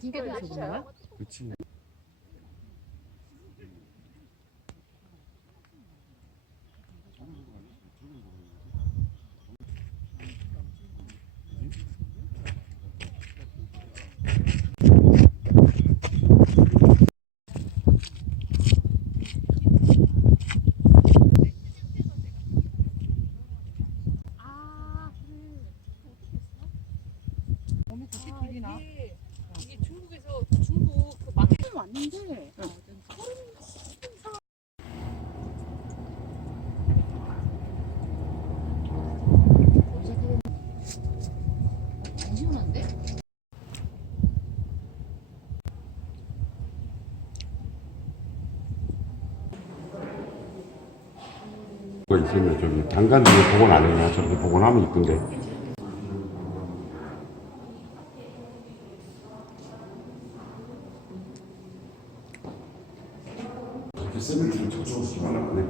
징계도 주나요? 그치. 이게 중국에서 중국 그 마켓에 왔는데 안 시원한데? 뭐 있으면 저기 당간 뒤에 복원 안 했냐 저렇게 복원하면 있던데. 이렇게 세면대를 저쪽으로 집어넣네.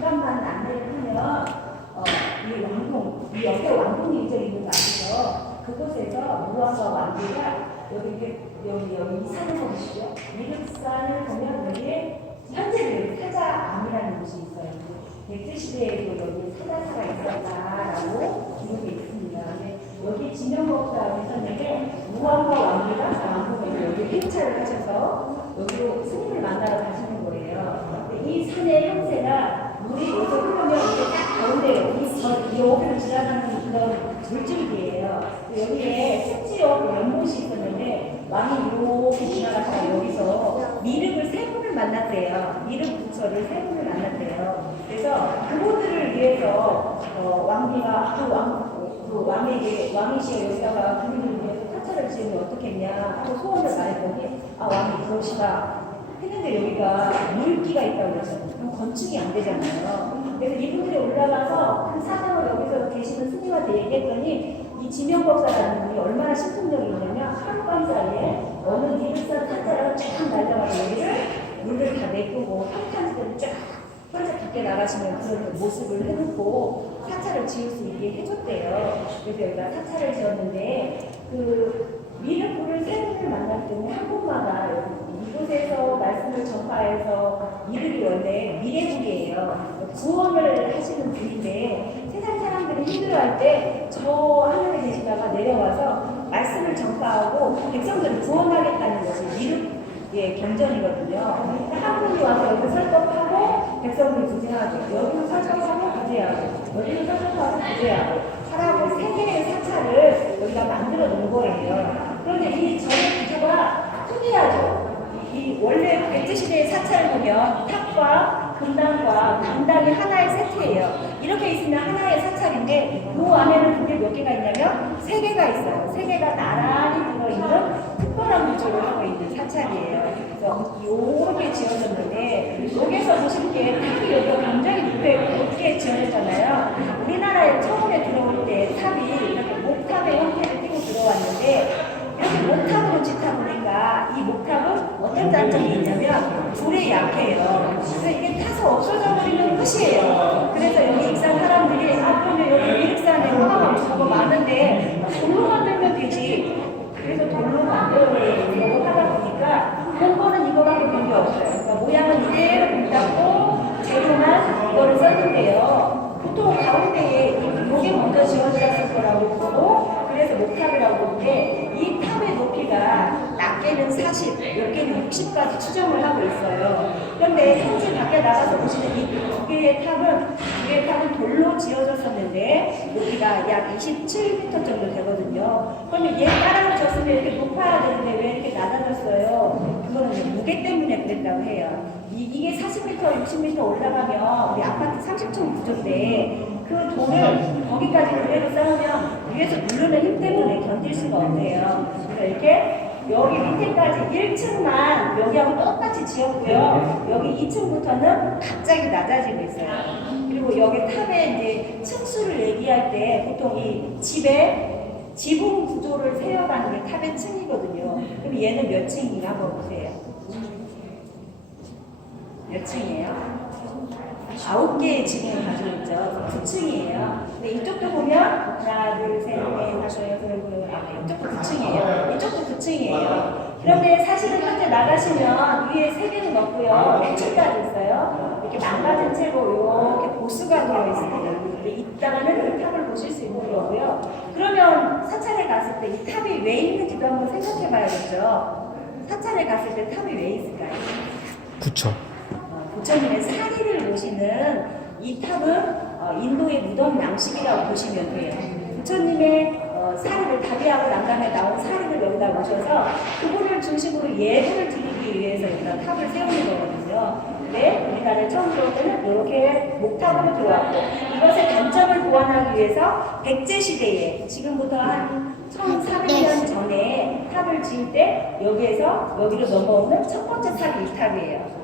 잠깐만 안내를 하면 이 옆에 왕궁 일정이 있는 거 아시죠? 그곳에서 무왕과 왕비가 여기 산을 보시죠? 미륵산을 보면 여기에 현재 사자암이라는 곳이 있어요. 백제시대에도 여기 사자사가 있었다라고 기록이 있습니다. 근데 여기 진명법사가 있었는데 무왕과 왕비가 여기 행차를 하셔서 여기로 스님을 만나러 가시는 거예요. 근데 이 산의 형세가 물이 여기서 흐르면 이게 딱 가운데 여기를 지나가는 그런 물줄기예요. 여기에 색지역 연못이 있었는데 왕이 이렇게 지나가다가 여기서 미륵을 세 분을 만났대요. 미륵 부처를 세 분을 만났대요. 그래서 그분들을 위해서 왕비가 왕이 씨가 여기다가 그분들을 위해서 타처를 지으면 어떻겠냐 하고 소원을 말했더니 왕이 그러시다 했는데 여기가 물기가 있다고 그러잖아요. 그럼 건축이 안 되잖아요. 그래서 이분들이 올라가서 그 사장을 여기서 계시는 스님한테 얘기했더니 이 지명법사라는 분이 얼마나 신통력이 있냐면 하룻밤 사이에 평탄지대를 쫙 혼자 밖에 나가시면 그런 모습을 해놓고 사찰을 지을 수 있게 해줬대요. 그래서 여기가 사찰을 지었는데 그 미륵불을 세 분을 만날 때는 한 분마다 이곳에서 말씀을 전파해서 미륵이 원래 미래불이에요. 구원을 하시는 분인데 세상 사람들이 힘들어할 때 저 하늘에 계시다가 내려와서 말씀을 전파하고 백성들을 구원하겠다는 것이 미륵의 경전이거든요. 한 분이 와서 여기 설법하고 백성들이 구제하고 여기서 설법하고 구제하고 여기서 설법하고 구제하고 하라고 세 개의 사찰을 여기가 만들어 놓은 거예요. 그런데 이 전의 구조가 특이하죠. 이 원래 백제시대의 사찰을 보면 탑과 금당과 당당이 하나의 세트예요. 이렇게 있으면 하나의 사찰인데 그 안에는 그게 몇 개가 있냐면 세 개가 있어요. 세 개가 나란히 들어있는 특별한 구조를 하고 있는 사찰이에요. 그래서 이렇게 지어졌는데 여기서 보실 게 탑이 여기가 굉장히 높게 지어졌잖아요. 우리나라에 처음에 들어올 때 탑이 이렇게 목탑의 형태를 띠고 들어왔는데 이렇게 목탑으로 짓다 보니까 이 목탑은 어떤 단점이 있냐면 불에 약해요. 그래서 이게 타서 없어져 버리는 끝이에요. 그래서 여기 익산 사람들이 그러면 여기 미륵산에 화가 많은데 돌로 만들면 되지. 그래서 돌로 만들려고 하다 보니까 본거는 이거밖에 본 게 없어요. 그러니까 모양은 이대로 붙잡고 재료만 이거를 썼는데요. 보통 가운데에 이게 먼저 지어졌을 거라고 보고 그래서 목탑이라고 보는데 이 탑의 높이가 낮게는 40, 높게는 60까지 추정을 하고 있어요. 그런데 현재 밖에 나가서 보시는 이 두 개의 탑은 돌로 지어졌었는데 높이가 약 27m 정도 되거든요. 그러면 얘 따라서 졌으면 이렇게 높아야 되는데 왜 이렇게 낮아졌어요? 그거는 무게 때문에 그랬다고 해요. 이게 40m, 60m 올라가면 우리 아파트 30층 구조인데 그 돌을 거기까지 그대로 쌓으면 위에서 누르는 힘 때문에 견딜 수가 없대요. 그래서 이렇게 여기 밑에까지 1층만 여기하고 똑같이 지었고요. 여기 2층부터는 갑자기 낮아지고 있어요. 그리고 여기 탑에 이제 층수를 얘기할 때 보통 이 집에 지붕 구조를 세어가는 게 탑의 층이거든요. 그럼 얘는 몇 층인가 한번 보세요. 몇 층이에요? 9개의 지붕을 가지고 있죠. 9층이에요. 근데 이쪽도 보면 하나, 둘, 셋, 넷, 다섯, 여섯, 일곱, 이쪽도 9층이에요. 이쪽도 9층이에요. 그런데 사실은 현재 나가시면 위에 3개는 없고요. 1층까지 있어요. 이렇게 망가진 채로 이렇게 보수가 되어 있습니다. 이따가는 이 탑을 보실 수 있는 거고요. 그러면 사찰에 갔을 때 이 탑이 왜 있는지도 한번 생각해 봐야겠죠. 사찰에 갔을 때 탑이 왜 있을까요? 부처. 부처님의 사리를 모시는 이 탑은 인도의 무덤 양식이라고 보시면 돼요. 부처님의 사리를 다비하고 난감에 나온 사리를 여기다 모셔서 그분을 중심으로 예불을 드리기 위해서 여기다 탑을 세우는 거거든요. 근데 우리나라에 처음 들어올 때는 이렇게 목탑으로 들어왔고 이것의 단점을 보완하기 위해서 백제시대에 지금부터 한 1400년 전에 탑을 지을 때 여기로 넘어오는 첫 번째 탑이 이 탑이에요.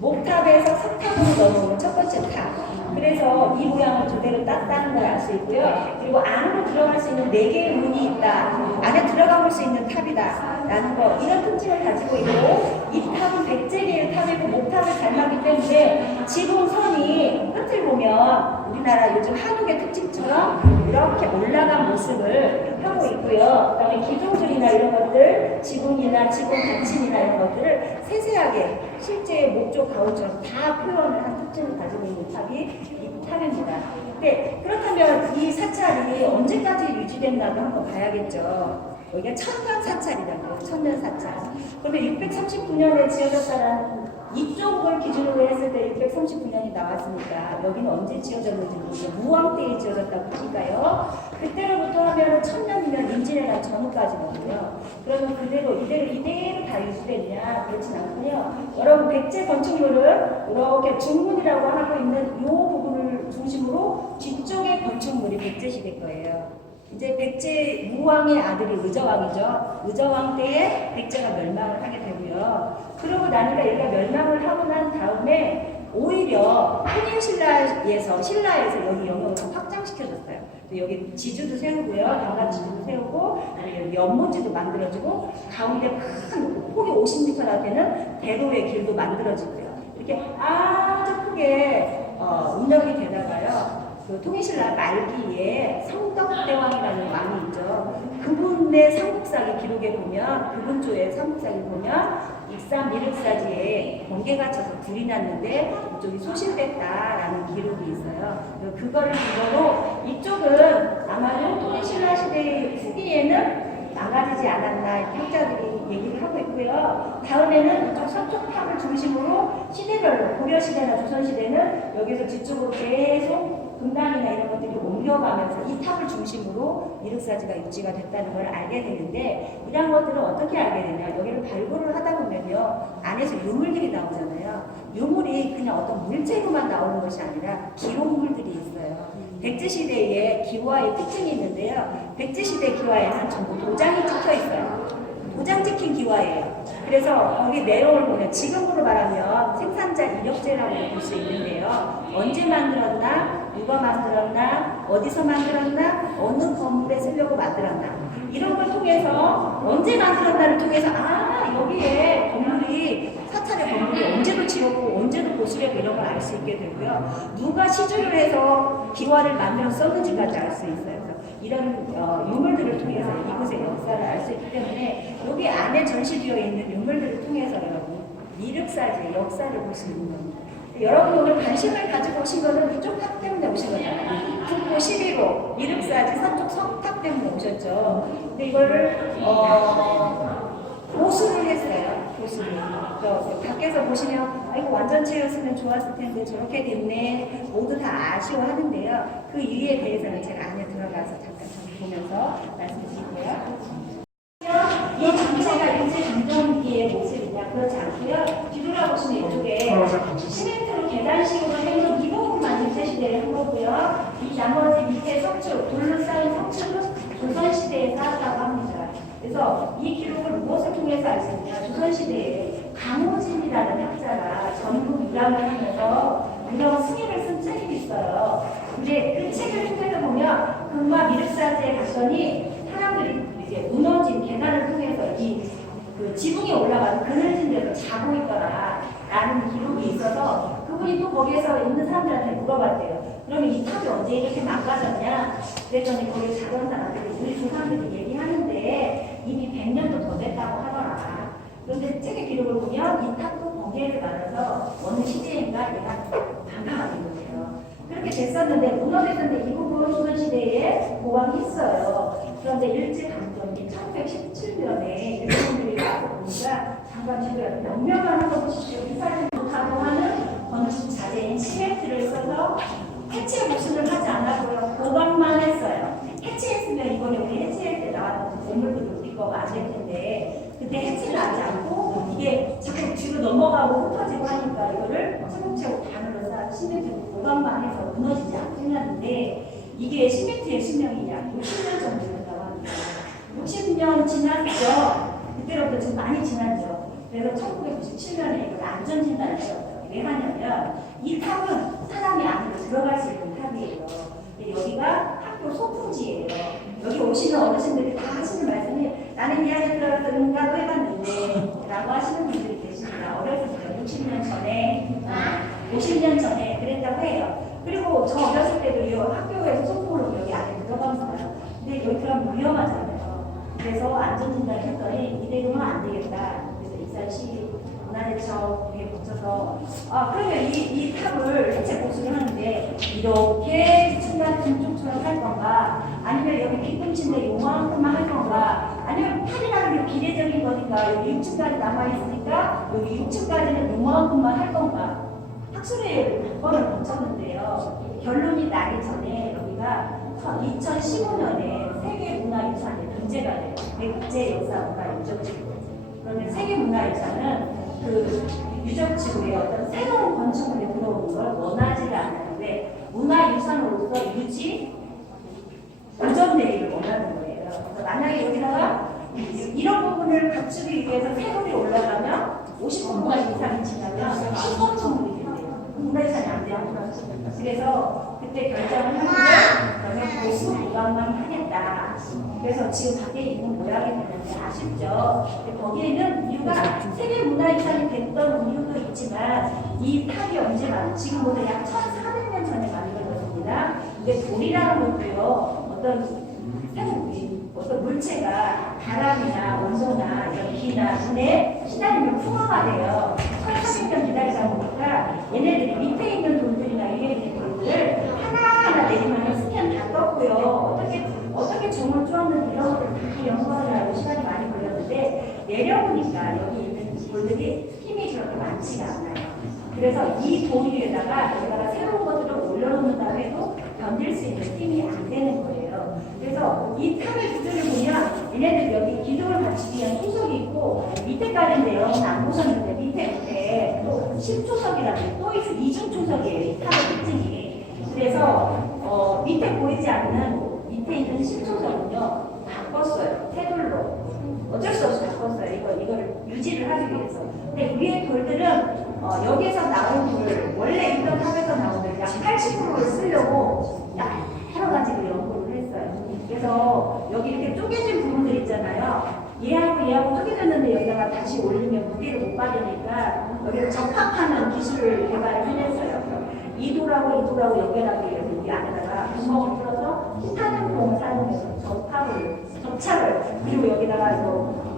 목탑에서 석탑으로 넘어오는 첫 번째 탑. 그래서 이 모양을 그대로 땄다는 걸 알 수 있고요. 그리고 안으로 들어갈 수 있는 4개의 문이 있다. 안에 들어가 볼 수 있는 탑이다. 라는 거. 이런 특징을 가지고 있고 이 탑은 백제계의 탑이고 목탑을 닮았기 때문에 지붕선이 끝을 보면 우리나라 요즘 한옥의 특징처럼 이렇게 올라간 모습을 하고 있고요. 그 다음에 기둥들이나 이런 것들, 지붕이나 지붕 받침이나 이런 것들을 세세하게 실제 목조 가운처럼 다 표현을 한 특징을 가지고 있는 탑이 이 탑입니다. 네, 그렇다면 이 사찰이 언제까지 유지됐나도 한번 봐야겠죠. 여기가 천년 사찰이라는 거예요. 천년 사찰. 그러면 639년에 지어졌다는 이쪽을 기준으로 했을 때 639년이 나왔으니까 여기는 언제 지어졌는지 모르겠어요. 무왕 때에 지어졌다고 하니까요. 그때로부터 하면 1000년이면 임진왜란 전후까지거든요. 그러면 이대로 다 유지되느냐? 그렇진 않군요. 여러분 백제 건축물은 이렇게 중문이라고 하고 있는 이 부분을 중심으로 뒤쪽의 건축물이 백제시대 거예요. 이제 백제 무왕의 아들이 의저왕이죠. 의저왕 때에 백제가 멸망을 하게 되고요. 그러고 나니까 얘가 멸망을 하고 난 다음에 오히려 신라에서 여기 영역을 확장시켜줬어요. 여기 지주도 세우고요. 당간지주도 세우고 여기 연못지도 만들어지고 가운데 큰 폭이 50m나 되는 대로의 길도 만들어지고요. 이렇게 아주 크게 운영이 되다가요. 그 통일신라 말기에 성덕대왕이라는 왕이 있죠. 그분의 삼국사기 기록에 보면 그분 조의 삼국사기 보면 익산 미륵사지에 번개가 쳐서 불이 났는데 이쪽이 소실됐다라는 기록이 있어요. 그거를 기본으로 이쪽은 아마도 통일신라 시대 후기에는 망가지지 않았나 학자들이 얘기를 하고 있고요. 다음에는 이쪽 서쪽 탑을 중심으로 시대별로 고려 시대나 조선 시대는 여기서 뒤쪽으로 계속 금당이나 이런 것들이 옮겨가면서 이 탑을 중심으로 미륵사지가 유지가 됐다는 걸 알게 되는데 이런 것들은 어떻게 알게 되냐? 여기를 발굴을 하다 보면요 안에서 유물들이 나오잖아요. 유물이 그냥 어떤 물체로만 나오는 것이 아니라 기록물들이 있어요. 백제시대에 기와의 특징이 있는데요. 백제시대 기와에는 전부 도장이 찍혀 있어요. 도장 찍힌 기와예요. 그래서 거기 내용을 보면 지금으로 말하면 생산자 이력제라고 볼 수 있는데요. 언제 만들었나, 누가 만들었나, 어디서 만들었나, 어느 건물에 쓰려고 만들었나 이런 걸 통해서 언제 만들었나를 통해서 여기에 건물이 사찰의 건물이 언제도 지었고 언제도 보수력 이런 걸 알 수 있게 되고요. 누가 시주를 해서 기와를 만들어 썼는지까지 알 수 있어요. 이런 유물들을 통해서 이곳의 역사를 알 수 있기 때문에 여기 안에 전시되어 있는 유물들을 통해서 여러분 미륵사지의 역사를 볼 수 있는 겁니다. 여러분 오늘 관심을 가지고 오신 거는 이쪽 탑 때문에 오신 거잖아요. 국보 11호 미륵사지 서쪽 석탑 때문에 오셨죠. 근데 이거를 보수를 했어요. 보수를. 밖에서 보시면 아이고 완전체였으면 좋았을 텐데 저렇게 됐네. 모두 다 아쉬워하는데요. 그 이유에 대해서는 제가 안에 들어가서 잠깐 보면서 말씀드릴게요. 이 전체가 일제 강점기의 모습이냐 그렇지 않고요. 뒤돌아보시면 이쪽에 시멘트로 계단식으로 해서 이 부분만 일제시대에 한 거고요. 이 나머지 밑에 석축, 돌로 쌓인 석축은 조선시대에 쌓았다고 합니다. 그래서 이 기록을 무엇을 통해서 알 수 있냐? 조선시대에 강호진이라는 학자가 전국 유람을 하면서 유명 승인을 쓴 책이 있어요. 근데 그 책을 통해서 보면 금마 미륵사지에 갔더니 사람들이 이제 무너진 계단을 통해서 그 지붕에 올라가서 그늘진 데서 자고 있더라라는 기록이 있어서 그분이 또 거기에서 있는 사람들한테 물어봤대요. 그러면 이 탑이 언제 이렇게 망가졌냐? 그랬더니 거기 자던 사람들이 우리 조상들이 얘기하는데 이미 100년도 더 됐다고 하더라. 그런데 책의 기록을 보면 이 탑도 번개를 맞아서 어느 시대인가 얘가 반가가 된 거예요. 그렇게 됐었는데 무너졌는데 이 부분 조선시대에 보강했어요. 그런데 일제강점기 1917년에 일본들이 와서 보니까 잠깐 지금 명명만 한번 보십시오. 이 사진을 가동하는 건축 자재인 시멘트를 써서 해체 보수를 하지 않았고요. 보강만 했어요. 해체했으면 이번에 우리 해체할 때 나왔던 건물들이 우리 거가 안 될 텐데 그때 해체를 하지 않고 이게 자꾸 뒤로 넘어가고 흩어지고 하니까 이거를 차곡차곡 다 눌러서 시멘트로 보강만 해서 무너지지 않게 해놨는데 이게 시멘트의 수명이냐 60년 정도 된다고 합니다. 60년 지났죠. 그때로부터 지금 많이 지났죠. 그래서 1997년에 이걸 안전진단을 했어요. 왜 하냐면 이 탑은 사람이 안으로 들어갈 수 있는 탑이에요. 여기가 학교 소풍지예요. 여기 오시는 어르신들이 다 하시는 말씀이 나는 이 안에 들어가서 응가도 해봤는데 라고 하시는 분들이 계십니다. 어렸을 때 60년 전에 50년 전에 그랬다고 해요. 그리고 저 어렸을 때도 이 학교에서 소풍으로 여기 안에 들어갔어요. 근데 여기 들어가면 위험하잖아요. 그래서 안전진단을 했더니 이대로는 안 되겠다. 그래서 익산시 문화재청에 붙여서 그러면 이 탑을 해체 보수를 하는데 이렇게 층간 중쪽처럼 할 건가 아니면 여기 뒷꿈치인데 요만큼만 할 건가 아니면 탑이라는 게 비례적인 거니까 여기 6층까지 남아있으니까 여기 6층까지는 요만큼만 할 건가 학술회의를 몇 번을 거쳤는데요. 결론이 나기 전에 여기가 2015년에 세계문화유산에 등재가 돼요. 백제역사문화 유적지고. 그런데 세계문화유산은 그 유적지구에 어떤 새로운 건축물이 들어오는 걸 원하지가 않아요. 왜? 문화유산으로서 유지, 보존되기를 원하는 거예요. 그래서 만약에 여기다가 이런 부분을 갖추기 위해서 새돌이 올라가면 50분간 이상이 지나면 신건축물이 된대요. 문화유산이 안 돼요. 그래서 그때 결정을 하는데 그러면 보수 보강만 하겠다. 그래서 지금 밖에 있는 모양이 되는데 아쉽죠. 거기에는 이유가 세계문화유산이 됐던 이유도 있지만 이 탑이 언제 지금보다 약 1400년 전에 만들어졌습니다. 근데 돌이라는 것도요, 어떤 물체가 바람이나 온도나 이런 비나 눈에 시달리면 풍화가 돼요. 1400년 기다리다 보니까 얘네들이 밑에 있는 돌들이나 위에 있는 돌들을 하나하나 내리면 스캔 다 떴고요. 어떻게 점을 쪼았는지 이런 것들 다 연구를 하고 시간이 많이 걸렸는데 내려보니까 여기 있는 돌들이 힘이 그렇게 많지가 않아요. 그래서 이 돌 위에다가 여기다가 새로운 것들을 올려놓는다고 해도 견딜 수 있는 힘이 안 되는 거예요. 그래서 이 탑의 구조를 보면 얘네들 여기 기둥을 받치기 위한 초석이 있고 밑에까지 내용은 안 보셨는데 밑에 또 10초석이라는 또 이중 초석이에요. 이 탑의 특징이. 그래서 밑에 보이지 않는 밑에 있는 10초석은요 바꿨어요. 태돌로. 어쩔 수 없이 바꿨어요. 이거를 유지를 하기 위해서. 근데 위에 돌들은 여기에서 나온 돌, 원래 있던 탑에서 나온 돌 약 80%를 쓰려고 여러 가지로 연구를 했어요. 그래서 여기 이렇게 쪼개진 부분들 있잖아요. 얘하고 쪼개졌는데 여기다가 다시 올리면 무게를 못 받으니까 여기를 접합하는 기술을 개발을 해냈어요. 이 돌하고 연결하기 위해서 이 안에다가 구멍을 뚫어서 티타늄 사용해서 접착을 그리고 여기다가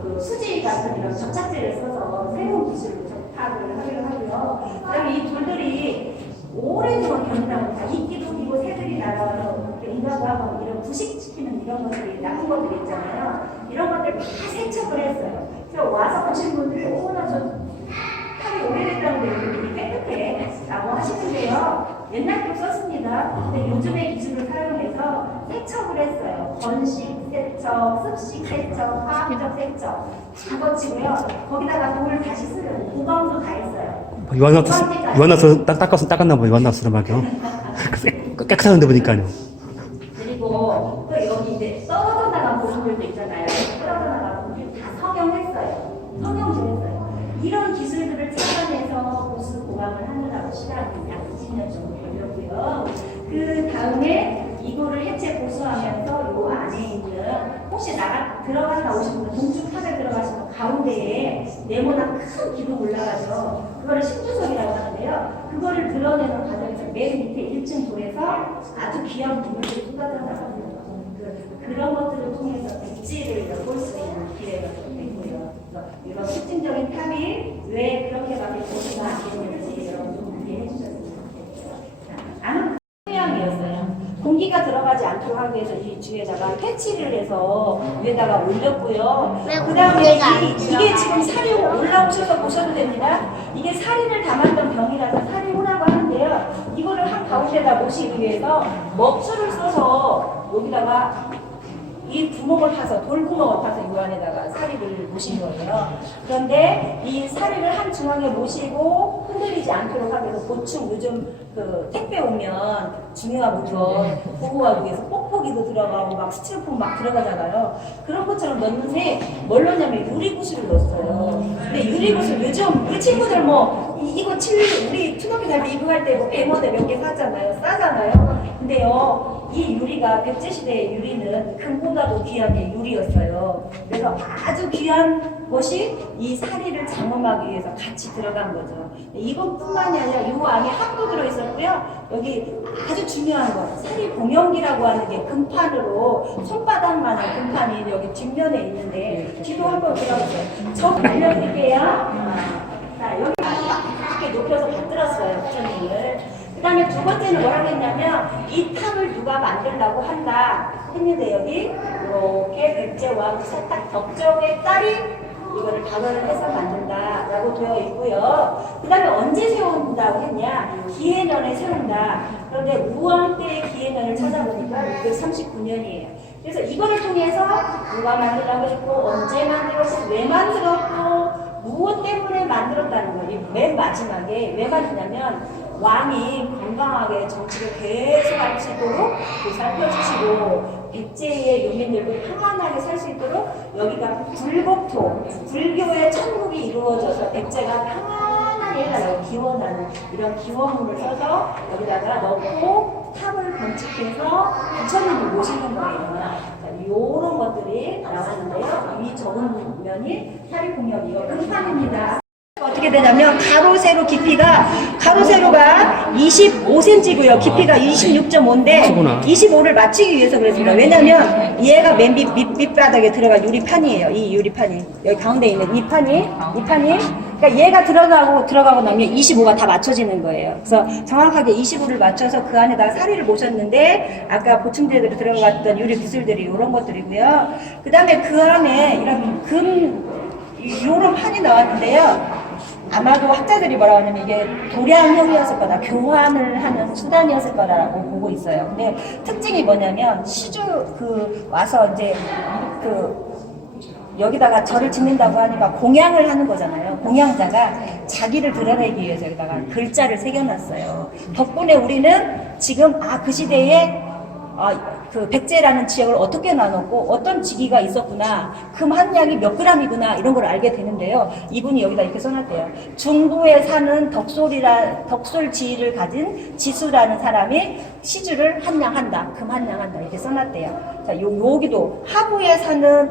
그 수지 같은 이런 접착제를 써서 새로운 기술로 접착을 하기로 하고요. 그다음에 이 돌들이 오래도록 견딘다고 다 이끼도 끼고 새들이 날아와서 인가고 하고 이런 부식시키는 이런 것들이 나쁜 것들이 있잖아요. 이런 것들 다 세척을 했어요. 그래서 와서 보신 분들이 오나 저 탑이 오래됐다는데 여기 깨끗해 라고 하시는데요. 옛날 도 썼습니다. 근데 요즘의 기술을 사용해서 세척을 했어요. 건식 세척, 습식 세척, 화학적 세척 다 거치고요. 거기다가 돌을 다시 쓰려고 보강도 다 했어요. 요한나스 닦았나 봐요. 요한나스를 말이요. 깨끗한데 보니까요. 그리고 또 여기 이제 떨어져 나간 부분들도 있잖아요. 떨어져 나간 부분들 다 성형했어요. 성형질했어요. 이런 기술들을 찾아내서 보수 보강을 하느라고 시간이 약 20년 정도 걸렸고요. 그 다음에 이거를 해체 보수하면서 요 안에 있는 혹시 들어갔다 오신 분 동쪽 탑에 들어가시면 가운데에 네모난 큰 기둥 올라가죠. 그거를 신주석이라고 하는데요. 그거를 드러내는 과정에서 맨 밑에 1층 돌에서 아주 귀한 부분들이 쏟아져 나가요. 그런 것들을 통해서 백지를 엿볼 수 있는 기회가 되고요. 이런 특징적인 탑이 왜 그렇게밖에 보수가 안 되는지 여러분 이해해 주셨으면 좋겠어요. 안은 모양이었어요. 공기가 들어가지 않도록 하기 위해서 이 뒤에다가 패치를 해서 위에다가 올렸고요. 그 다음에 이게 지금 사리 올라오셔서 보셔도 됩니다. 이게 사리를 담았던 병이라서 사리호라고 하는데요. 이거를 한 가운데다 모시기 위해서 먹술을 써서 여기다가 이 구멍을 파서 돌구멍을 파서 이 안에다가 사리를 모신 거예요. 그런데 이 사리를 한 중앙에 모시고 흔들리지 않도록 하기 위해서 보충 요즘 그 택배 오면 중요한 물건 보호하기 위해서 뽁뽁이도 들어가고 막 스티로폼 막 들어가잖아요. 그런 것처럼 넣는데 뭘 넣냐면 유리구슬을 넣었어요. 근데 유리구슬 요즘 우리 친구들 이거 우리 초등학교 다닐 때 이거 할 때 100원에 몇 개 사잖아요. 싸잖아요. 근데요. 이 유리가 백제시대의 유리는 금보다도 귀한 게 유리였어요. 그래서 아주 귀한 것이 이 사리를 장엄하기 위해서 같이 들어간 거죠. 이것뿐만이 아니라 이 안에 합도 들어있었고요. 여기 아주 중요한 거 사리 봉영기라고 하는 게 금판으로 손바닥만한 금판이 여기 뒷면에 있는데 뒤로 한번 들어보세요. 저 알려드릴게요. 자, 여기 이렇게 높여서 받들었어요. 부처님을. 그 다음에 두 번째는 뭐라고 했냐면 이 탑을 누가 만들라고 한다 했는데 여기 이렇게 백제왕 세탁 덕적의 딸이 이거를 각언을 해서 만든다라고 되어 있고요. 그 다음에 언제 세운다고 했냐? 기해년에 세운다. 그런데 우왕 때의 기해년을 찾아보니까 639년이에요. 그래서 이거를 통해서 누가 만들라고 했고 언제 만들었고 왜 만들었고 무엇 때문에 만들었다는 거예요. 맨 마지막에 왜 만드냐면 왕이 건강하게 정치를 계속 할 수 있도록 살펴주시고 백제의 요민들도 평안하게 살 수 있도록 여기가 불국토, 불교의 천국이 이루어져서 백제가 평안하게 해달라고 기원하는 이런 기원문을 써서 여기다가 넣고 탑을 건축해서 부처님을 모시는 거예요. 이런 것들이 나왔는데요. 이 적은 면이 사리공연이요. 금판입니다. 어떻게 되냐면 가로 세로 깊이가 가로 세로가 25cm고요. 깊이가 26.5인데 25를 맞추기 위해서 그랬습니다. 왜냐면 얘가 맨 밑바닥에 들어갈 유리판이에요. 이 유리판이 여기 가운데 있는 이 판이 그러니까 얘가 들어가고 나면 25가 다 맞춰지는 거예요. 그래서 정확하게 25를 맞춰서 그 안에다가 사리를 모셨는데 아까 보충제들이 들어갔던 유리 기술들이 이런 것들이고요. 그 다음에 그 안에 이런 요런 판이 나왔는데요. 아마도 학자들이 뭐라고 하냐면 이게 도량형이었을 거다, 교환을 하는 수단이었을 거다라고 보고 있어요. 근데 특징이 뭐냐면 시주 와서 이제 여기다가 절을 짓는다고 하니까 공양을 하는 거잖아요. 공양자가 자기를 드러내기 위해서 여기다가 글자를 새겨놨어요. 덕분에 우리는 지금 그 시대에 그 백제라는 지역을 어떻게 나눴고 어떤 지기가 있었구나, 금 한 양이 몇 그램이구나 이런 걸 알게 되는데요. 이분이 여기다 이렇게 써놨대요. 중부에 사는 덕솔지를 가진 지수라는 사람이 시주를 한 양 한다, 금 한 양 한다 이렇게 써놨대요. 자, 여기도 하부에 사는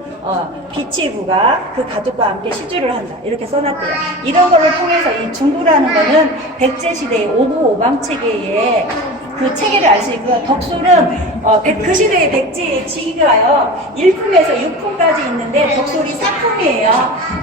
비치부가 그 가족과 함께 시주를 한다 이렇게 써놨대요. 이런 거를 통해서 이 중부라는 거는 백제 시대의 오부오방 체계의 그 체계를 알 수 있고요. 덕솔은 그 시대의 백제의 직위가요 1품에서 6품까지 있는데 덕솔이 4품이에요.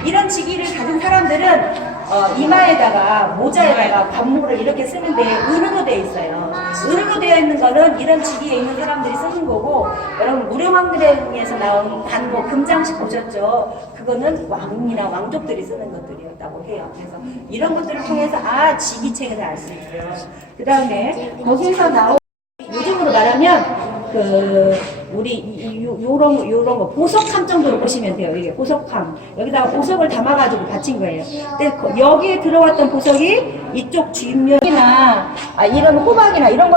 이런 직위를 가진 사람들은 이마에다가 모자에다가 관모를 이렇게 쓰는데 은으로 되어 있어요. 은으로 되어 있는 거는 이런 직위에 있는 사람들이 쓰는 거고, 여러분 무령왕들에서 나온 관모 금장식 보셨죠? 그거는 왕이나 왕족들이 쓰는 것들이었다고 해요. 그래서 이런 것들을 통해서 직위책을 알 수 있고요. 그 다음에 거기서 나온 요즘으로 말하면 우리 요런 거 보석함 정도로 보시면 돼요. 이게 보석함. 여기다가 보석을 담아가지고 받친 거예요. 근데 여기에 들어왔던 보석이 이쪽 뒷면이나 이런 호박이나 이런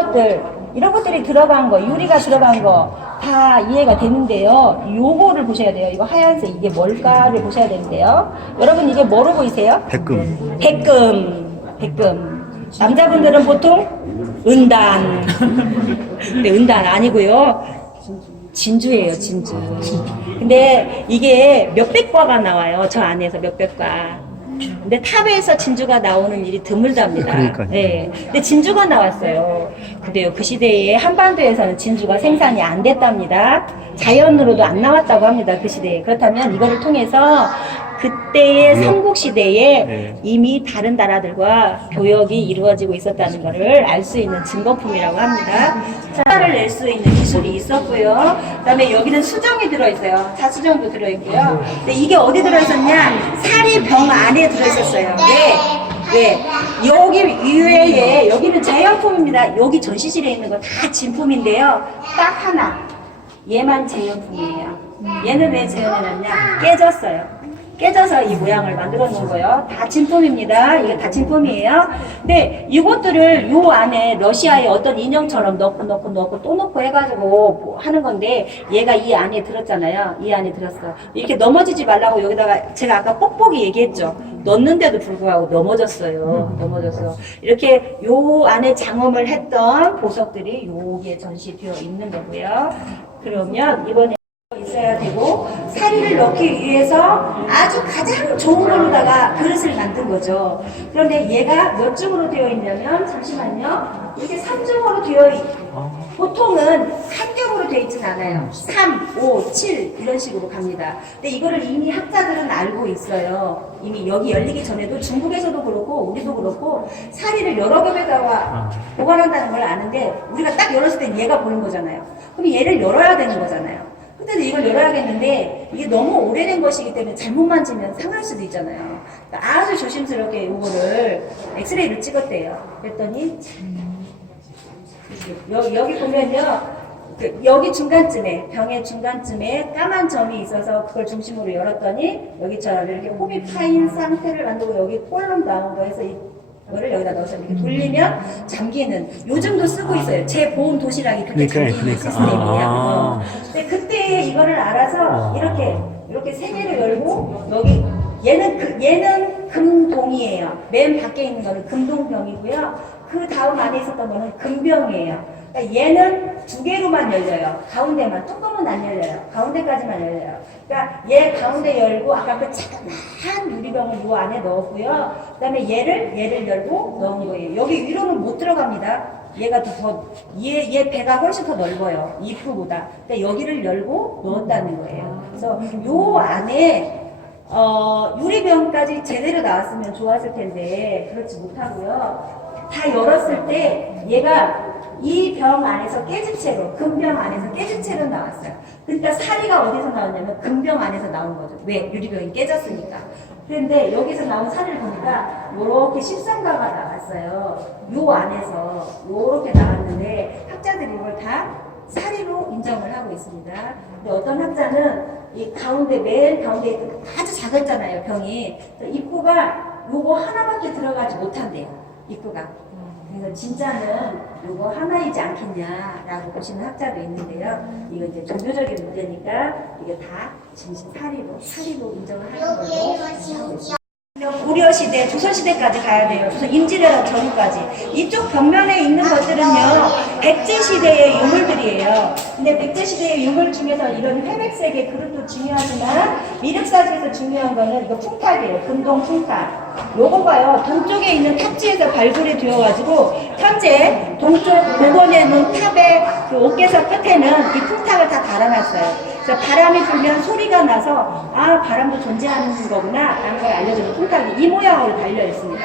것들이 들어간 거, 유리가 들어간 거 다 이해가 되는데요. 요거를 보셔야 돼요. 이거 하얀색 이게 뭘까를 보셔야 되는데요. 여러분 이게 뭐로 보이세요? 백금. 백금. 남자분들은 보통 은단. 근데 은단 아니고요. 진주예요, 진주. 근데 이게 몇백 과가 나와요. 저 안에서 몇백 과. 근데 탑에서 진주가 나오는 일이 드물답니다. 그러니까요. 네. 근데 진주가 나왔어요. 근데요, 그 시대에 한반도에서는 진주가 생산이 안 됐답니다. 자연으로도 안 나왔다고 합니다. 그 시대에. 그렇다면 이거를 통해서 그때의 삼국시대에 이미 다른 나라들과 교역이 이루어지고 있었다는 것을 알 수 있는 증거품이라고 합니다. 차를 낼 수 있는 기술이 있었고요. 그 다음에 여기는 수정이 들어있어요. 자수정도 들어있고요. 근데 이게 어디 들어있었냐? 사리병 안에 들어있었어요. 왜? 여기 위에, 여기는 제형품입니다. 여기 전시실에 있는 거 다 진품인데요. 딱 하나. 얘만 제형품이에요. 얘는 왜 재현해놨냐? 깨져서 이 모양을 만들어 놓은 거예요. 다 진품입니다. 이게 다 진품이에요. 근데 이것들을 요 안에 러시아의 어떤 인형처럼 넣고 또 넣고 해가지고 하는 건데, 얘가 이 안에 들었잖아요. 이 안에 들었어. 이렇게 넘어지지 말라고 여기다가 제가 아까 뽁뽁이 얘기했죠. 넣는데도 불구하고 넘어졌어. 이렇게 요 안에 장엄을 했던 보석들이 여기에 전시되어 있는 거고요. 그러면 이번에 있어야 되고, 사리를 넣기 위해서 아주 가장 좋은 걸로다가 그릇을 만든 거죠. 그런데 얘가 몇 중으로 되어 있냐면, 잠시만요. 이렇게 3중으로 되어 보통은 한 겹으로 되어 있진 않아요. 3, 5, 7 이런 식으로 갑니다. 근데 이거를 이미 학자들은 알고 있어요. 이미 여기 열리기 전에도 중국에서도 그렇고 우리도 그렇고 사리를 여러 겹에다가 보관한다는 걸 아는데, 우리가 딱 열었을 때 얘가 보인 거잖아요. 그럼 얘를 열어야 되는 거잖아요. 근데 이걸 열어야겠는데 이게 너무 오래된 것이기 때문에 잘못 만지면 상할 수도 있잖아요. 그러니까 아주 조심스럽게 이거를 엑스레이를 찍었대요. 그랬더니 여기 보면요, 여기 중간쯤에, 병의 중간쯤에 까만 점이 있어서 그걸 중심으로 열었더니 여기처럼 이렇게 홈이 파인 상태를 만들고 여기 꼴름 나온 거에서 이거를 여기다 넣어서 이렇게 돌리면 잠기는, 요즘도 쓰고 있어요. 제 보온 도시락이 그때 잠기는 시스템이에요. 근데 그때 이거를 알아서 이렇게 세 개를 열고, 여기 얘는 금동이에요. 맨 밖에 있는 거는 금동병이고요. 그 다음 안에 있었던 거는 금병이에요. 그러니까 얘는 두 개로만 열려요. 가운데만, 뚜껑은 안 열려요. 가운데까지만 열려요. 그러니까 얘 가운데 열고 아까 그 작은 유리병을 요 안에 넣었고요. 그 다음에 얘를 열고 넣은 거예요. 여기 위로는 못 들어갑니다. 얘가 얘 배가 훨씬 더 넓어요. 입구보다. 근데 여기를 열고 넣었다는 거예요. 그래서 요 안에 유리병까지 제대로 나왔으면 좋았을 텐데 그렇지 못하고요. 다 열었을 때 얘가 이 병 안에서 깨진 채로, 금병 안에서 깨진 채로 나왔어요. 그러니까 사리가 어디서 나왔냐면 금병 안에서 나온 거죠. 왜? 유리병이 깨졌으니까. 그런데 여기서 나온 사리를 보니까 요렇게 십상가가 나왔어요. 요 안에서 요렇게 나왔는데 학자들이 이걸 다 사리로 인정을 하고 있습니다. 근데 어떤 학자는 이 가운데, 맨 가운데 아주 작았잖아요, 병이. 입구가 요거 하나밖에 들어가지 못한대요, 입구가. 그래서 진짜는 요거 하나이지 않겠냐라고 보시는 학자도 있는데요. 이거 이제 종교적인 문제니까 이게 다 진실 사리로 인정을 하는 거고. 고려시대, 조선시대까지 가야 돼요. 조선 임진왜란 전후까지. 이쪽 벽면에 있는 것들은요, 백제시대의 유물들이에요. 근데 백제시대의 유물 중에서 이런 회백색의 그릇도 중요하지만, 미륵사지에서 중요한 거는 이거 풍탁이에요. 금동 풍탁. 요거가요, 동쪽에 있는 탑지에서 발굴이 되어가지고, 현재 동쪽 공원에 있는 탑의 그 옥계석 끝에는 이 풍탁을 다 달아놨어요. 그래서 바람이 불면 소리가 나서 아 바람도 존재하는 거구나 라는 걸 알려주는 풍탁이 이 모양으로 달려 있습니다.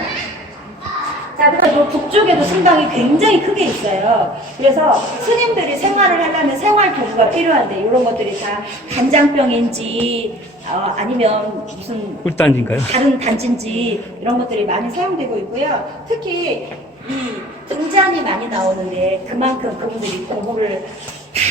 자, 그리고 북쪽에도 승당이 굉장히 크게 있어요. 그래서 스님들이 생활을 하려면 생활 도구가 필요한데 이런 것들이 다 간장병인지 아니면 무슨 꿀단지인가요? 다른 단지인지 이런 것들이 많이 사용되고 있고요. 특히 이 등잔이 많이 나오는데 그만큼 그분들이 공부를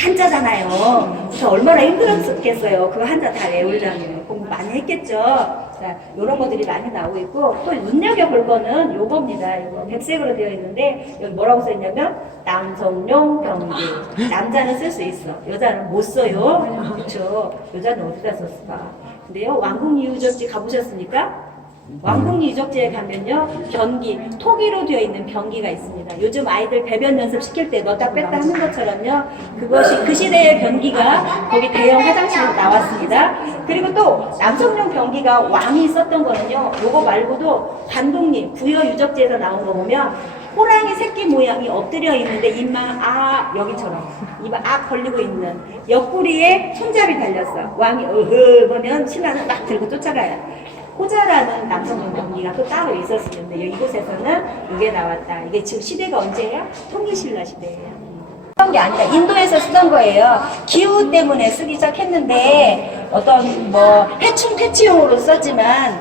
한자잖아요. 그래서 얼마나 힘들었겠어요. 그거 한자 다 외우려면 공부 많이 했겠죠. 자, 요런 것들이 많이 나오고 있고 또 눈여겨볼 거는 요겁니다. 이거 백색으로 되어 있는데 여기 뭐라고 써있냐면 남성용 병기. 남자는 쓸 수 있어. 여자는 못 써요. 그렇죠. 여자는 어디다 썼을까? 근데요, 왕궁 유적지 가보셨습니까? 왕궁 유적지에 가면요, 변기, 토기로 되어 있는 변기가 있습니다. 요즘 아이들 배변 연습 시킬 때 넣었다 뺐다 하는 것처럼요, 그것이 그 시대의 변기가 거기 대형 화장실로 나왔습니다. 그리고 또 남성용 변기가 왕이 썼던 거는요, 요거 말고도 관동리, 부여 유적지에서 나온 거 보면 호랑이 새끼 모양이 엎드려 있는데 입만 여기처럼 입 벌리고 있는 옆구리에 손잡이 달렸어. 왕이 보면 신라는 막 들고 쫓아가요. 호자라는 남성용 병기가 또 따로 있었는데 이곳에서는 이게 나왔다. 이게 지금 시대가 언제예요? 통일신라 시대예요. 쓰던 게 아니라 인도에서 쓰던 거예요. 기후 때문에 쓰기 시작했는데 어떤 뭐 해충 퇴치용으로 썼지만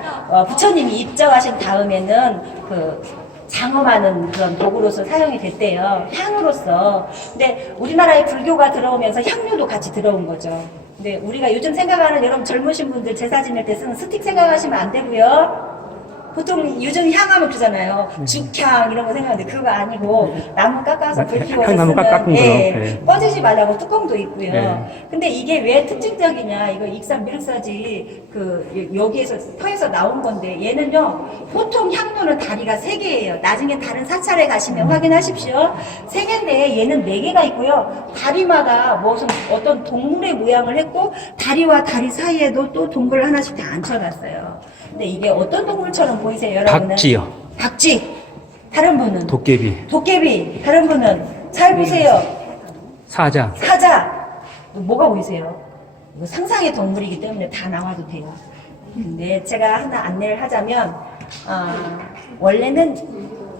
부처님이 입적하신 다음에는 그 장엄하는 그런 도구로서 사용이 됐대요. 향으로서. 근데 우리나라에 불교가 들어오면서 향료도 같이 들어온 거죠. 근데 우리가 요즘 생각하는 여러분 젊으신 분들 제사 지낼 때 쓰는 스틱 생각하시면 안 되고요. 보통 요즘 향하면 그러잖아요. 죽향 이런 거 생각하는데 그거 아니고 나무 깎아서 불 피워서 향나무 깎은 거요. 네. 꺼지지 말라고 뚜껑도 있고요. 네. 근데 이게 왜 특징적이냐? 이거 익산 미륵사지 여기에서 터에서 나온 건데 얘는요. 보통 향료는 다리가 3개예요. 나중에 다른 사찰에 가시면 확인하십시오. 3개인데 얘는 4개가 있고요. 다리마다 무슨 어떤 동물의 모양을 했고 다리와 다리 사이에도 또 동굴을 하나씩 다 앉혀놨어요. 근데 이게 어떤 동물처럼 보이세요, 여러분은? 박쥐요. 박쥐. 다른 분은? 도깨비. 도깨비. 다른 분은? 잘 보세요. 사자. 사자. 뭐가 보이세요? 이거 상상의 동물이기 때문에 다 나와도 돼요. 근데 제가 하나 안내를 하자면, 원래는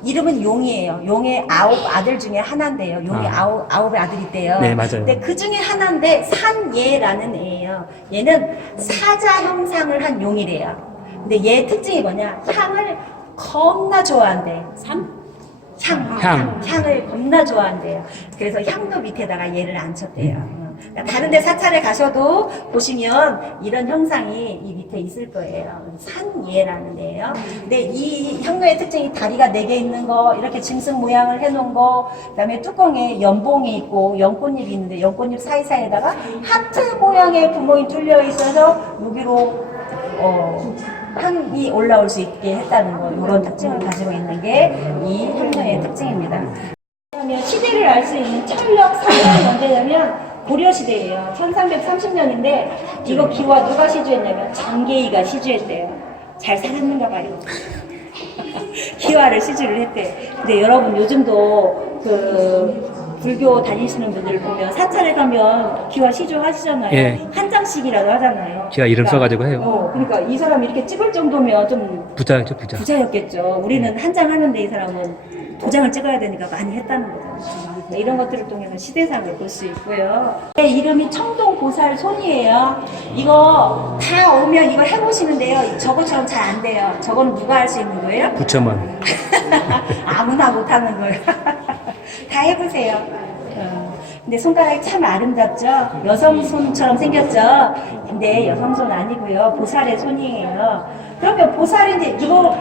이름은 용이에요. 용의 9 아들 중에 하나인데요. 용이 9의 아들이 있대요. 네, 맞아요. 근데 그 중에 하나인데 산예라는 애예요. 얘는 사자 형상을 한 용이래요. 근데 얘 특징이 뭐냐? 향을 겁나 좋아한대. 향을 겁나 좋아한대요. 그래서 향도 밑에다가 얘를 앉혔대요. 다른 데 사찰에 가셔도 보시면 이런 형상이 이 밑에 있을 거예요. 산예라는 데예요. 근데 이 향로의 특징이 다리가 4개 있는 거, 이렇게 짐승 모양을 해놓은 거, 그 다음에 뚜껑에 연봉이 있고 연꽃잎이 있는데 연꽃잎 사이사이에다가 하트 모양의 구멍이 뚫려 있어서 여기로 향이 올라올 수 있게 했다는 거, 이런 특징을 가지고 있는 게 이 향로의 특징입니다. 그러면 시대를 알 수 있는 철력 상당이 언제냐면 고려시대예요. 1330년인데 이거 기와 누가 시주했냐면 장계희가 시주했대요. 잘 살았는가 봐요. 기와를 시주를 했대. 근데 여러분 요즘도 그 불교 다니시는 분들 보면 사찰에 가면 기와 시주 하시잖아요. 예. 한 장씩이라도 하잖아요. 기와 이름 써가지고 해요. 그러니까 이 사람이 이렇게 찍을 정도면 좀 부자였죠, 부자. 부자였겠죠. 우리는 한 장 하는데 이 사람은 도장을 찍어야 되니까 많이 했다는 거죠. 네, 이런 것들을 통해서 시대상을 볼 수 있고요. 네, 이름이 청동보살손이에요. 이거 다 오면 이거 해보시는데요. 저거처럼 잘 안 돼요. 저거는 누가 할 수 있는 거예요? 부처만. 아무나 못하는 거예요. 다 해보세요. 근데 손가락이 참 아름답죠? 여성 손처럼 생겼죠? 근데 여성 손 아니고요. 보살의 손이에요. 그러면 보살인지 이거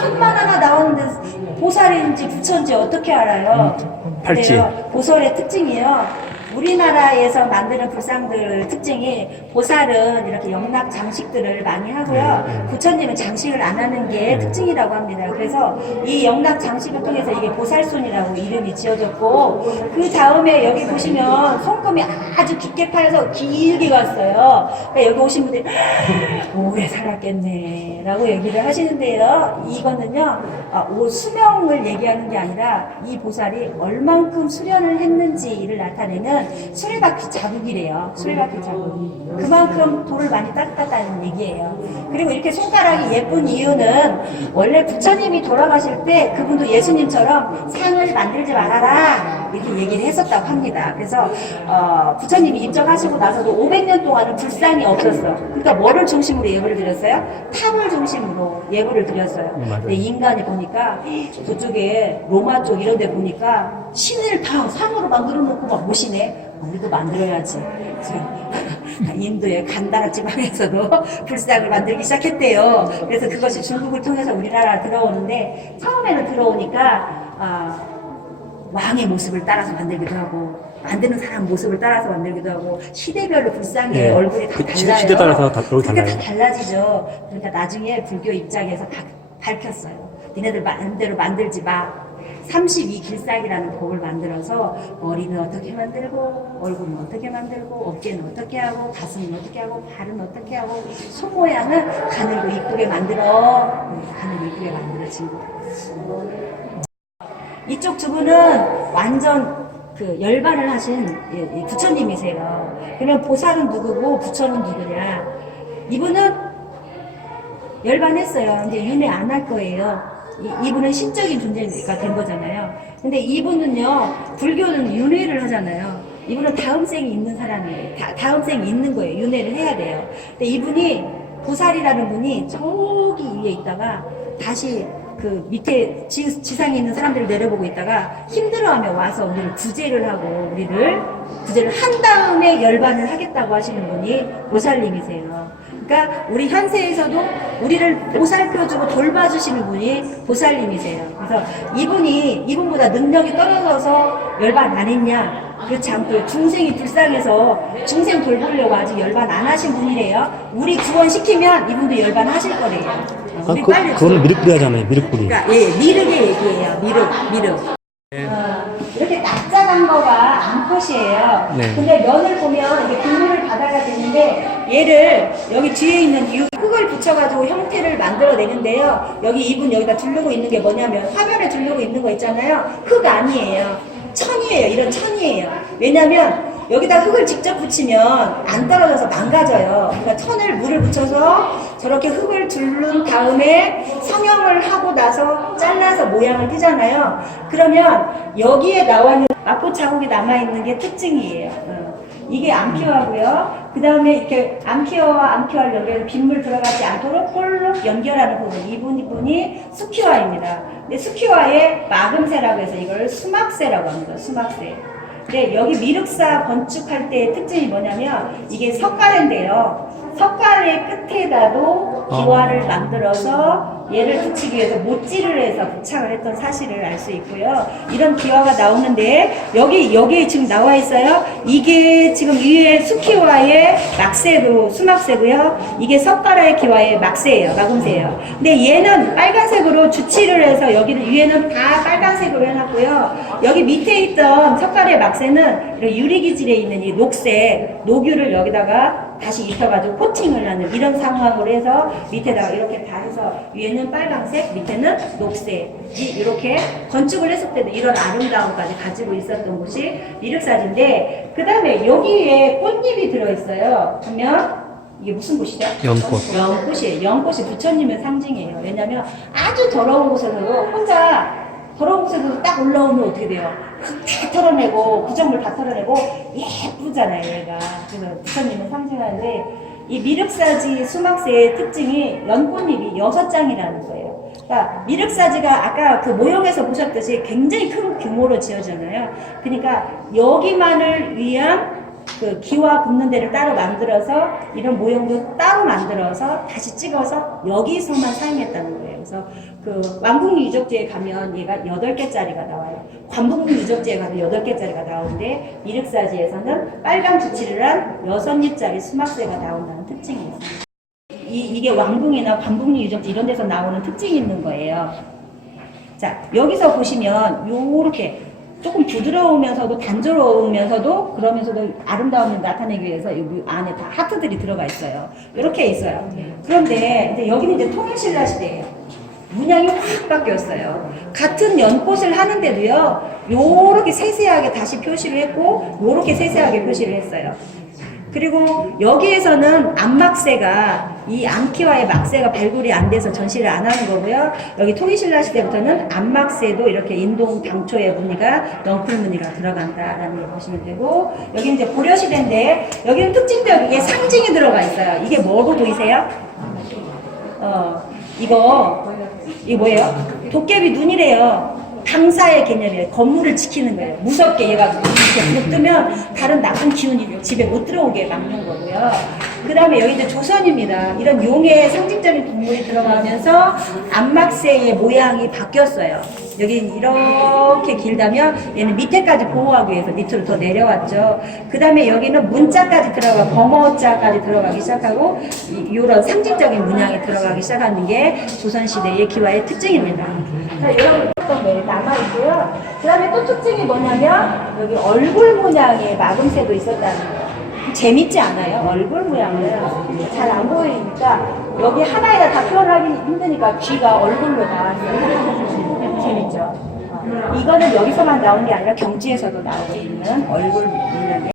손만 하나 나왔는데 보살인지 부처인지 어떻게 알아요? 팔찌. 근데요, 보살의 특징이요. 우리나라에서 만드는 불상들 특징이 보살은 이렇게 영락 장식들을 많이 하고요. 부처님은 장식을 안 하는 게 특징이라고 합니다. 그래서 이 영락 장식을 통해서 이게 보살손이라고 이름이 지어졌고, 그 다음에 여기 보시면 손금이 아주 깊게 파여서 길게 갔어요. 그러니까 여기 오신 분들이 오래 살았겠네 라고 얘기를 하시는데요. 이거는요, 수명을 얘기하는 게 아니라 이 보살이 얼만큼 수련을 했는지를 나타내는 수레바퀴 자국이래요. 수레바퀴 자국. 그만큼 돌을 많이 닦았다는 얘기예요. 그리고 이렇게 손가락이 예쁜 이유는 원래 부처님이 돌아가실 때 그분도 예수님처럼 상을 만들지 말아라 이렇게 얘기를 했었다고 합니다. 그래서 부처님이 입적하시고 나서도 500년 동안은 불상이 없었어. 그러니까 뭐를 중심으로 예불을 드렸어요? 탑을 중심으로 예불을 드렸어요. 근데 인간이 보니까 그쪽에 로마 쪽 이런 데 보니까 신을 다 상으로 만들어 놓고 막 모시네. 우리도 만들어야지. 그래서 인도의 간다라 지방에서도 불상을 만들기 시작했대요. 그래서 그것이 중국을 통해서 우리나라 들어오는데 처음에는 들어오니까 왕의 모습을 따라서 만들기도 하고 만드는 사람 모습을 따라서 만들기도 하고 시대별로 불상의 네. 얼굴이 다 달라요. 시대 따라서 얼굴이 그러니까 달라요. 다 달라지죠. 그러니까 나중에 불교 입장에서 밝혔어요. 니네들 마음대로 만들지 마. 32길싹이라는 법을 만들어서 머리는 어떻게 만들고 얼굴은 어떻게 만들고 어깨는 어떻게 하고 가슴은 어떻게 하고 발은 어떻게 하고 손 모양은 가늘고 이쁘게 만들어. 가늘고 이쁘게 만들어진 거예요. 이쪽 두 분은 완전 그 열반을 하신 부처님이세요. 그러면 보살은 누구고 부처는 누구냐? 이분은 열반했어요. 근데 윤회 안 할 거예요. 이분은 신적인 존재가 된 거잖아요. 근데 이분은요, 불교는 윤회를 하잖아요. 이분은 다음 생이 있는 사람이에요. 다음 생이 있는 거예요. 윤회를 해야 돼요. 근데 이분이 보살이라는 분이 저기 위에 있다가 다시 그 밑에 지상에 있는 사람들을 내려보고 있다가 힘들어하며 와서 우리를 구제를 하고 구제를 한 다음에 열반을 하겠다고 하시는 분이 보살님이세요. 그러니까 우리 현세에서도 우리를 보살펴주고 돌봐주시는 분이 보살님이세요. 그래서 이분보다 능력이 떨어져서 열반 안 했냐? 그렇지 않고 중생이 불쌍해서 중생 돌보려고 아직 열반 안 하신 분이래요. 우리 구원시키면 이분도 열반 하실 거래요. 우리 빨리 그거는 미륵불이 하잖아요, 미륵불이. 그러니까 미륵의 얘기예요. 미륵. 이렇게 납작한 거가 암컷이에요. 네. 근데 면을 보면 이게 국물을 받아야 되는데 얘를 여기 뒤에 있는 흙을 붙여가지고 형태를 만들어내는데요. 여기다 두르고 있는 게 뭐냐면 화면에 두르고 있는 거 있잖아요. 흙 아니에요. 천이에요. 이런 천이에요. 왜냐면 여기다 흙을 직접 붙이면 안 떨어져서 망가져요. 그러니까 천을 물을 붙여서 저렇게 흙을 두른 다음에 성형을 하고 나서 잘라서 모양을 띠잖아요. 그러면 여기에 나와 있는 마포 자국이 남아있는 게 특징이에요. 이게 암키어하고요. 그 다음에 이렇게 암키어와 암키어를 연결해서 빗물 들어가지 않도록 볼록 연결하는 부분. 이분이 수키화입니다. 근데 수키화의 마금새라고 해서 이걸 수막새라고 합니다. 수막새. 근데 여기 미륵사 건축할 때의 특징이 뭐냐면 이게 석가래인데요. 석가래 끝에다도 기와를 만들어서 얘를 붙이기 위해서 못질을 해서 부착을 했던 사실을 알 수 있고요. 이런 기와가 나오는데 여기 지금 나와 있어요. 이게 지금 위에 수키와의 막새고 수막새고요. 이게 석가라의 기와의 막새예요. 마금새예요. 근데 얘는 빨간색으로 주치를 해서 여기는 위에는 다 빨간색으로 해놨고요. 여기 밑에 있던 석가라의 막새는 이런 유리기질에 있는 이 녹색 녹유를 여기다가 다시 입혀가지고 코팅을 하는 이런 상황으로 해서 밑에다가 이렇게 다 해서 위에는 빨간색, 밑에는 녹색이 이렇게 건축을 했을 때도 이런 아름다움까지 가지고 있었던 곳이 미륵사지인데 그 다음에 여기에 꽃잎이 들어있어요. 그러면 이게 무슨 꽃이죠? 연꽃. 연꽃이에요. 연꽃이 부처님의 상징이에요. 왜냐면 아주 더러운 곳에서도 혼자 더러운 곳에서 딱 올라오면 어떻게 돼요? 다 털어내고 구정물 다 털어내고 예쁘잖아요 얘가. 그래서 부처님을 상징하는데 이 미륵사지 수막새의 특징이 연꽃잎이 6장이라는 거예요. 그러니까 미륵사지가 아까 그 모형에서 보셨듯이 굉장히 큰 규모로 지어지잖아요. 그러니까 여기만을 위한 그 기와 굽는 데를 따로 만들어서 이런 모형도 따로 만들어서 다시 찍어서 여기서만 사용했다는 거예요. 그래서 그 왕궁리 유적지에 가면 얘가 8개짜리가 나와요. 관북리 유적지에 가면 8개짜리가 나오는데 미륵사지에서는 빨간 주치를 한 6잎짜리 수막새가 나온다는 특징이 있습니다. 이게 왕궁이나 관북리 유적지 이런 데서 나오는 특징이 있는 거예요. 자, 여기서 보시면 요렇게 조금 부드러우면서도 단조로우면서도 그러면서도 아름다움을 나타내기 위해서 여기 안에 다 하트들이 들어가 있어요. 이렇게 있어요. 그런데 이제 여기는 이제 통일신라 시대예요. 문양이 확 바뀌었어요. 같은 연꽃을 하는데도요, 요렇게 세세하게 다시 표시를 했고, 요렇게 세세하게 표시를 했어요. 그리고 여기에서는 암막새가 이 암키와의 막새가 발굴이 안 돼서 전시를 안 하는 거고요. 여기 통일신라 시대부터는 암막새도 이렇게 인동 당초의 무늬가 넝쿨 무늬가 들어간다라는 걸 보시면 되고, 여기 이제 고려시대인데 여기는 특징적이게 상징이 들어가 있어요. 이게 뭐로 보이세요? 이거 뭐예요? 도깨비 눈이래요. 당사의 개념이에요. 건물을 지키는 거예요. 무섭게 얘가 이렇게 뜨면 다른 나쁜 기운이 집에 못 들어오게 막는 거고요. 그 다음에 여기 이제 조선입니다. 이런 용의 상징적인 동물이 들어가면서 암막새의 모양이 바뀌었어요. 여기 이렇게 길다면 얘는 밑에까지 보호하기 위해서 밑으로 더 내려왔죠. 그 다음에 여기는 문자까지 들어가 범어자까지 들어가기 시작하고 이런 상징적인 문양이 들어가기 시작하는 게 조선시대의 기와의 특징입니다. 자, 여러분 어떤 게 남아있고요. 그 다음에 또 특징이 뭐냐면 여기 얼굴 모양의 마금새도 있었다는 거예요. 재밌지 않아요? 얼굴 모양은 잘 안 보이니까 여기 하나에다 다 표현하기 힘드니까 귀가 얼굴로 나왔어요. 재밌죠? 이거는 여기서만 나오는 게 아니라 경지에서도 나오고 있는 얼굴 모양의